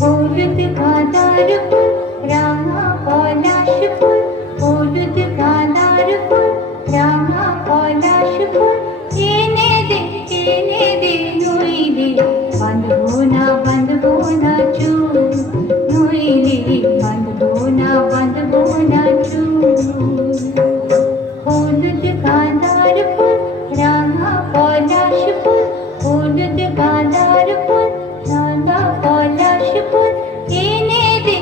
হলুদ গাঁদার ফুল, রাঙা পলাশ ফুল, হলুদ গাঁদার ফুল, রাঙা পলাশ ফুল, এনে দে নইলে বাঁধবো না চুল, নইলে বাঁধবো না চুল। হলুদ গাঁদার ফুল, রাঙা পলাশ ফুল, হলুদ গাঁদার ফুল, রাঙা পলাশ ফুল, এনে দে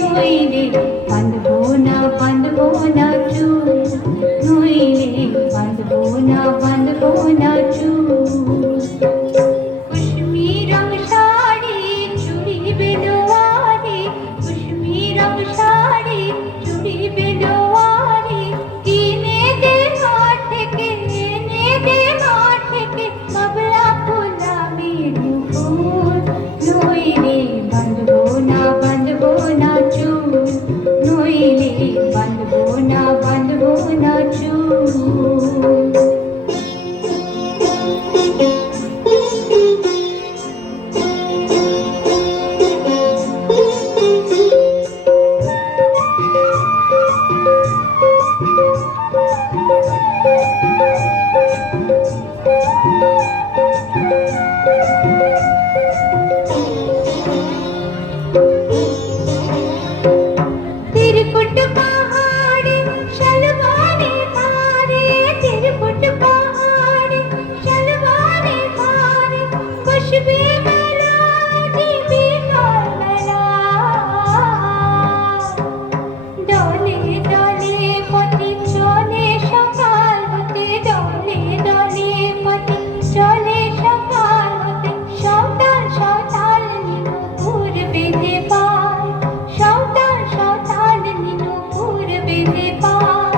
নইলে বাঁধবো না চুল, নইলে বাঁধবো না চুল। কুসুমি রং শাড়ি চুড়ি বেলোয়ারি, কুসুমি রং শাড়ি চুড়ি বেলোয়ারি, কিনে দে মাঠ থেকে, এনে দে মাঠ থেকে, বাবলা গোলামের ফুল, নইলে বাঁধবো না চুল, নইলে বাঁধবো না চুল।